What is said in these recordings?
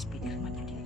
Spiderman na dyan.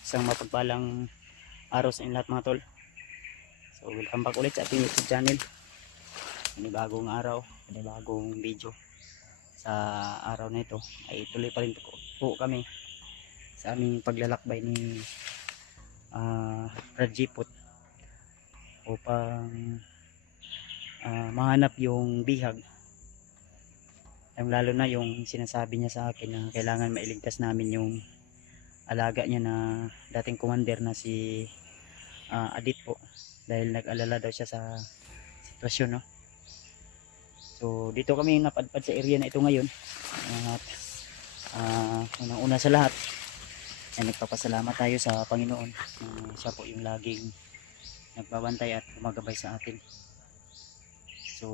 Isang mapagpalang araw sa inyo lahat mga tol. So welcome back ulit sa ating YouTube channel. Bagong araw, bagong video. Sa araw na ito ay tuloy pa rin po kami sa aming paglalakbay ni Rajiput upang mahanap yung bihag. Lalo na yung sinasabi niya sa akin na kailangan mailigtas namin yung alaga niya na dating commander na si Adit po, dahil nag-alala daw siya sa sitwasyon, no? So dito kami napadpad sa area na ito ngayon at unang-una sa lahat ay nagpapasalamat tayo sa Panginoon na siya po yung laging nagbabantay at gumagabay sa atin. So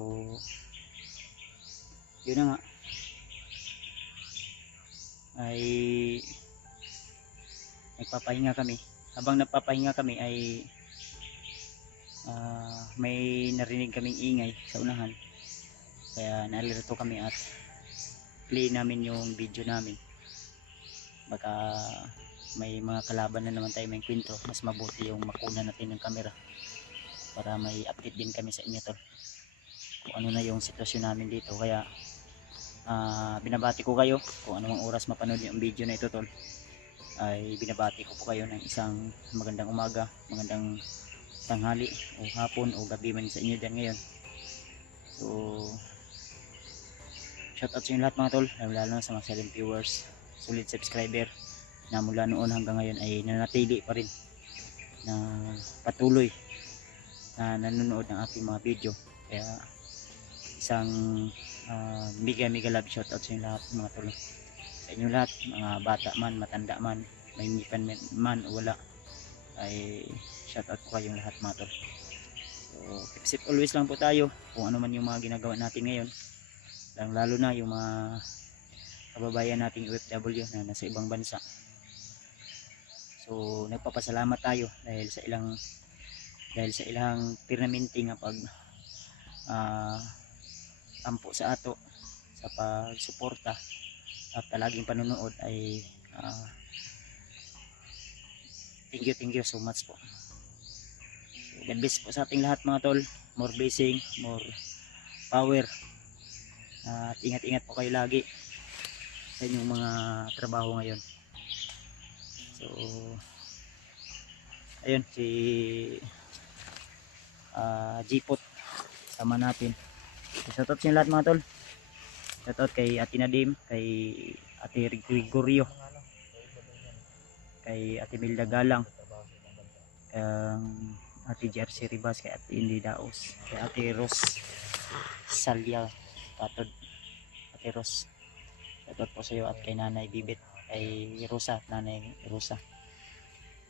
yun na nga, ay nagpapahinga kami. Habang nagpapahinga kami ay may narinig kaming ingay sa unahan, kaya nalilito kami at play namin yung video namin. Baka may mga kalaban na naman tayo may kwento, mas mabuti yung makuna natin ng camera para may update din kami sa inyo tol kung ano na yung sitwasyon namin dito. Kaya binabati ko kayo kung anong oras mapanood yung video na ito tol, ay binabati ko po kayo ng isang magandang umaga, magandang tanghali o hapon o gabi man sa inyo dyan ngayon. So shout out sa inyo lahat mga tol, lalo na sa mga silent viewers, solid subscriber na mula noon hanggang ngayon ay nanatili pa rin na patuloy na nanonood ng aking mga video. Kaya isang mega love shout out sa inyo lahat mga tol, sa inyo lahat, mga bata man, matanda man, may mipan man o wala, ay shout out po kayong lahat mga tol. So keep safe always lang po tayo kung ano man yung mga ginagawa natin ngayon, lalo na yung mga kababayan nating OFW na nasa ibang bansa. So nagpapasalamat tayo dahil sa ilang permanente nga pag ampo sa ato sa pagsuporta at palaging panonood ay thank you so much po. So, God bless po sa ating lahat mga tol, more blessing, more power, at ingat po kayo lagi sa inyong mga trabaho ngayon. So ayun, si Jipot sama natin. Shoutout sa lahat mga tol. Shoutout kay Ate Nadim, kay Ate Gregorio, kay Ate Milda Galang, kay Ate Jersey Ribas, kay Ate Indy Daos, kay Ate Ros Salya Patod, Ate Ros. Shoutout po sa iyo at kay Nanay Bibit, kay Rosa, Nanay Rosa,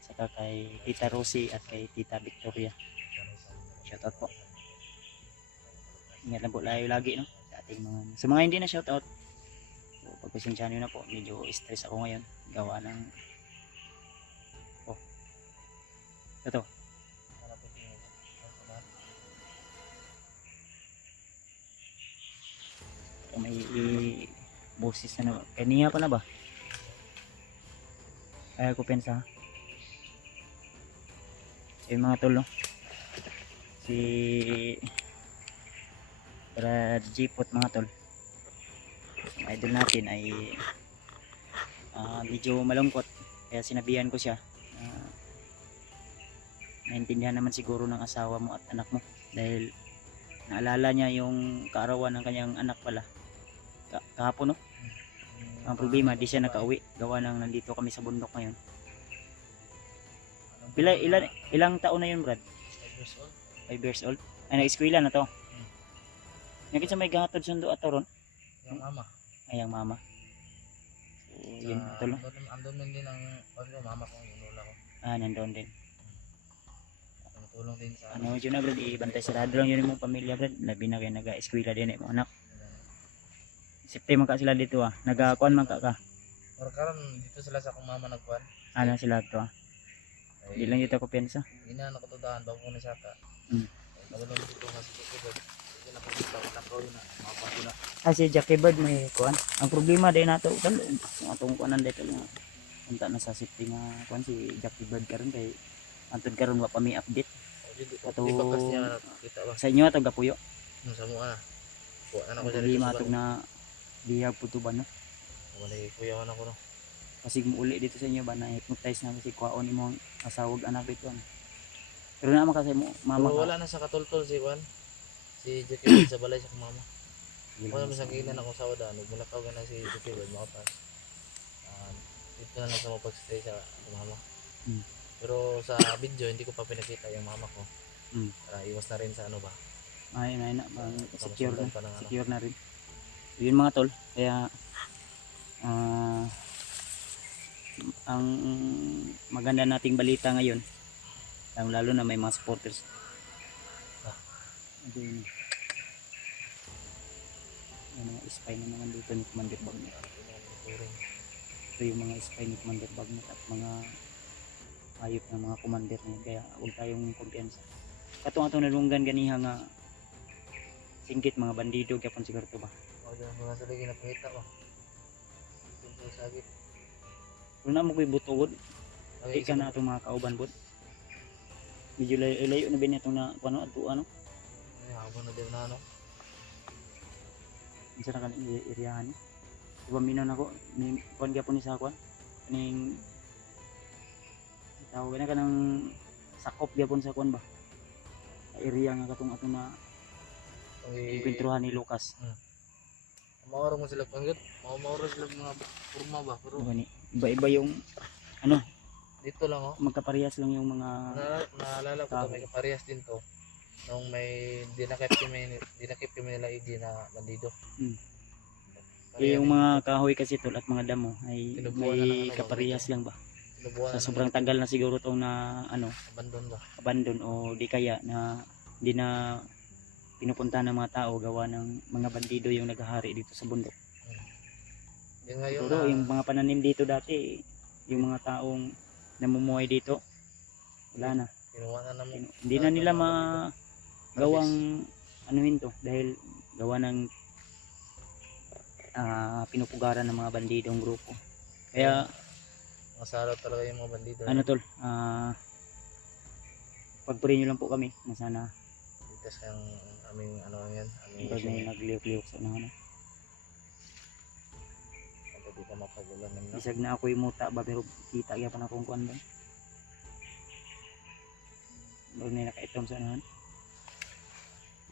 saka kay Tita Rosie at kay Tita Victoria. Shoutout po. Ingat lang po lagi no sa mga hindi na shoutout. So pagpasensyahan nyo na po, medyo stress ako ngayon gawa ng ito may boses na kaniya pa na ba kaya ko pensa yung mga tol, no? Si Rajiput mga tol, ang idol natin ay medyo malungkot, kaya sinabihan ko siya, naintindihan naman siguro ng asawa mo at anak mo dahil naalala niya yung kaarawan ng kanyang anak pala kahapon, no? Ang problema, di siya nakauwi gawa ng nandito kami sa bundok ngayon. Ilang taon na yun Brad? 5 years old. Ay nag-eskwela na to. Nakita sa may gahatod sundo at ron yung mama. Ay ang mama. So yun tol. Andun din ang mama ko, yung lola ko. Nandoon din. Tulong din sa ano yun na Brad, ibantay sarado lang yun yung pamilya Brad, labi na kayo nag-eskwela din yung anak. Safety man ka sila dito nagakuan man ka. Or karon dito sila sa akong mama nagkuan. Sila to Di lang dito ko pensa. Ina nakatudahan bago ko ni saka. Mm. Nagalong dito kasi dito. Hindi na pagkita ko nakaw yun na. Mapako na. Si Jackie Bird may kuan. Ang problema din nato kan atong kuanan dito nga unta na sa safety nga kuan si Jackie Bird karon kay antod karon wa pa may update. Ato Di pa kasi niya nakita ba? sa inyo ato gapuyo. Sa mga na. Kuha na Ang ako dyan. problema atog na bihag putuban no. Wala kuyawan ako no. Kasi muuli dito sa inyo ba na hypnotize na kasi kuhaon imong asawag anak dito. Pero naman kasi mo mama Pero wala na sa katultol si Juan. Si Jackie sa balay sa mama. Kung naman sa ginan akong sawada, nagmulakaw ka na si Jackie makapas. Dito na lang sa mapag-stay sa mama. Mm. Pero sa video hindi ko pa pinakita yung mama ko. Para iwas na rin sa ano ba. ay na secure na, Pa ng ano. secure na rin. So, yun mga tol, kaya ang maganda nating balita ngayon lalo na may mga supporters. Ayun. Yung mga spy na naman dito ni Commander Bagnet. Ito yung mga spy ni Commander Bagnet at mga hayop ng mga commander niya. Kaya huwag tayong kumpiyansa. Katong atong nalunggan ganiha nga singkit mga bandido kapon siguro to ba. O dyan, mga saligi na pangita ko. Ito sagit. Kung na mo ko'y butugod, Okay, ka na itong mga kauban bot. Medyo layo na bin itong na ano ato ano. Habang na din na ano. Isa na kaning iriyahan. Diba minon ako, ni kuan gyapon ni sa kuan. Kaning tawag na kanang sakop gyapon sa kuan ba. Sa area nga katong ato na kwentruhan ni Lucas. Mauro mo sila panggit. Mauro sila mga kurma ba. Pero Diba ni iba-iba yung ano, dito lang oh. magkaparehas lang yung mga Naalala ko tao. may kaparehas din to. Nung may dinakip kami nila ID na bandido. yung mga kahoy kasi tol at mga damo ay Tinubuan na ng may ano, kaparehas lang ba. Tinubuan Sa na sobrang tagal na siguro tong na ano, abandon ba. abandon o di kaya na hindi na pinupuntahan ng mga tao gawa ng mga bandido yung naghahari dito sa bundok. Yung ngayon Siguro yung mga pananim dito dati, yung mga taong namumuhay dito, wala na. kinuha na naman. Hindi na nila magawang anuhin to dahil gawa ng pinupugaran ng mga bandidong grupo. Kaya Masarap talaga yung mga bandido. ano tol, pagpurin nyo lang po kami na sana Itas yung aming ano yan. Aming pag may mission. nagliyok-liyok sa ano. Hindi ka mapagulan namin. No? Isag na ako yung muta ba pero kita kaya pa na kung kuan ba. Bago na nakaitom sa anuhan.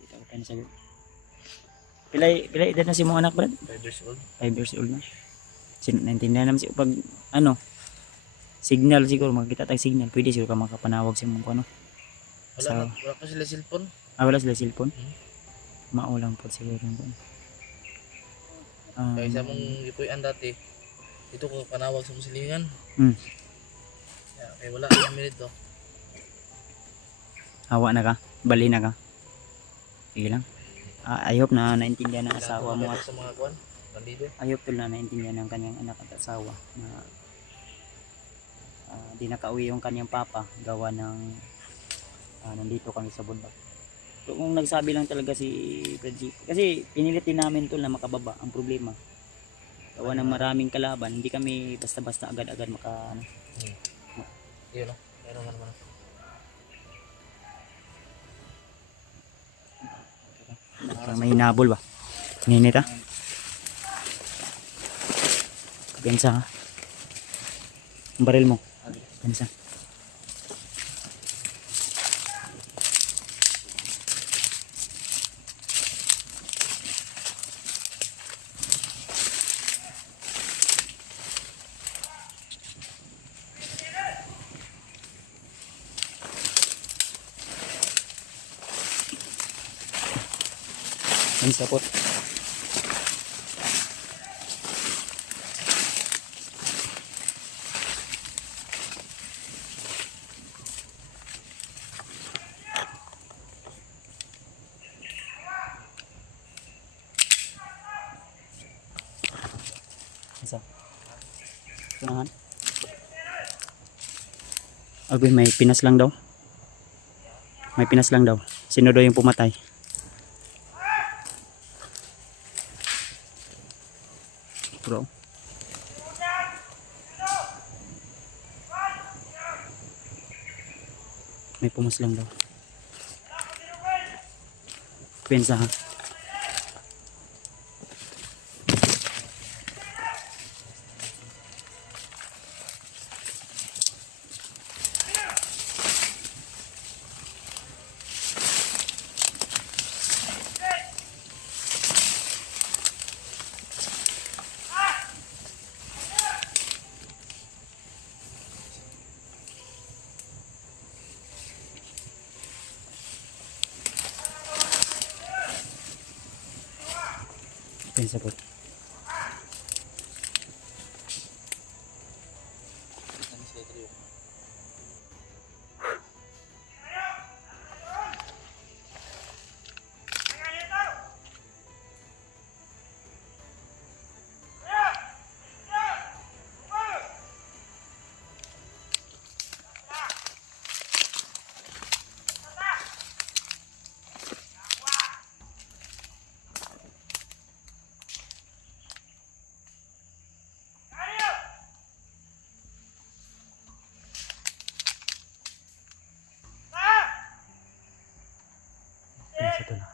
Kita ko tayo sa Pilay edad na si mong anak, Brad? 5 years old. 5 years old na. Naintindihan naman siya pag ano, signal siguro, makikita tayong signal. Pwede siguro ka makapanawag sa mong ano. Wala pa sila cellphone. Wala sila cellphone? Hmm. Maulang po siguro. Kaya sa mong ipuyan dati, dito ko panawag sa musilingan. Kaya wala ang minute to. Hawa na ka? Bali na ka? Sige lang. I hope na naintindihan ng asawa mo at Sa mga kuwan, bandido. I hope na naintindihan ng kanyang anak at asawa na di nakauwi yung kanyang papa gawa ng nandito kami sa bundok. So, kung nagsabi lang talaga si Freddy, kasi pinilit din namin tol na makababa. Ang problema gawa ng maraming kalaban, hindi kami basta-basta agad-agad maka ano. Yun o, meron naman. Parang may hinabol ba? Ninit ha? Bensa ha? Ang baril mo. Bensa. Bensa po. Bensa. Tunahan. Agay may pinas lang daw. May pinas lang daw. Sino daw yung pumatay? Bro. May pumas lang daw. Pensa ha. Pensa po. Pensa to na.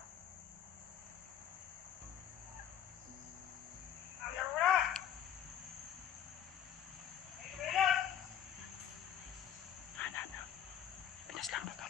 Pinas lang daw.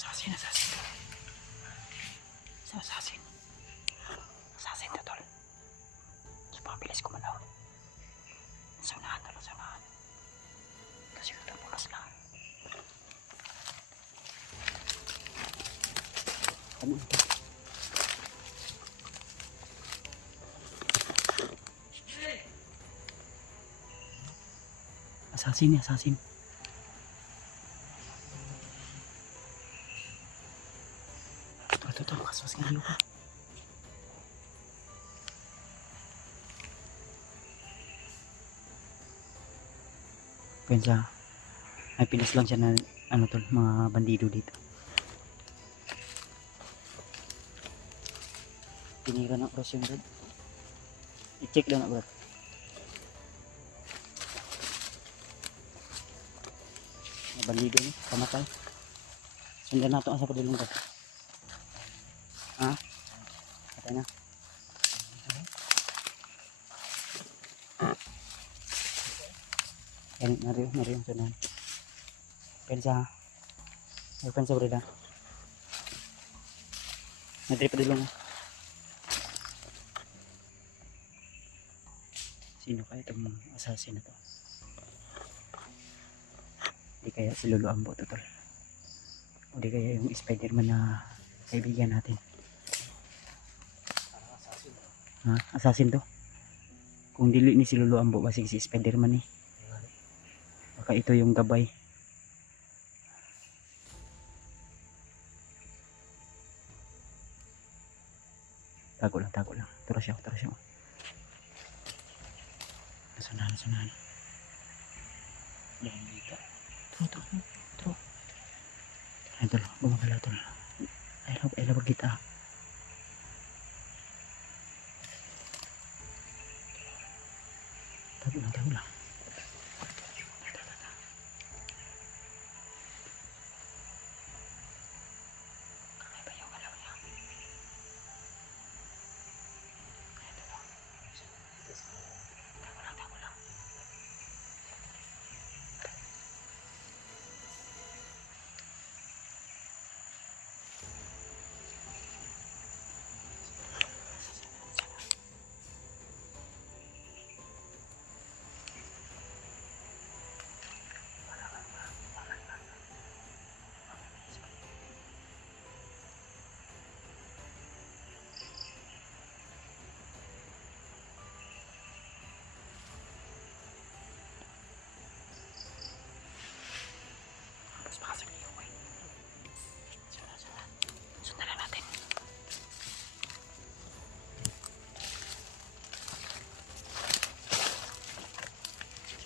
Assassin, assassin. Sa assassin. Assassin to tol. So pabilis ko malaw. Sunahan tol, sunahan. Kasi ito pulas lang. Ano ito? Assassin, assassin. Ito, kaswas nga lupa. Pensa, ay pinas lang siya na ano tol, mga bandido dito. Tinira na cross yung brad. I-check lang na brad. Mga bandido ni, pamatay. Sundan nato ang sa padulong brad. Ha? Patay na. Yan, nariyo yung sunan. Pensa. Ay, pensa bro da. Nadiri pa dulong. Sino kaya itong assassin na to? Di kaya si Lolo Ambo to tol. O di kaya yung Spider-Man na kaibigan natin. Ha? Assassin to? Kung dili ni si Lolo Ambo, basig si Spider-Man eh. Baka ito yung gabay. Tago lang, tago lang. Turo siya, turo siya. Nasunahan, nasunahan. Yan dito. Turo, turo, turo. Ay, turo, bumagala turo. I love kita. Tago lang, tago lang.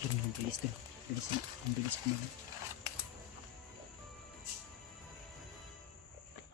Tol, ang bilis tol. Bilis na. Ang bilis kumagat.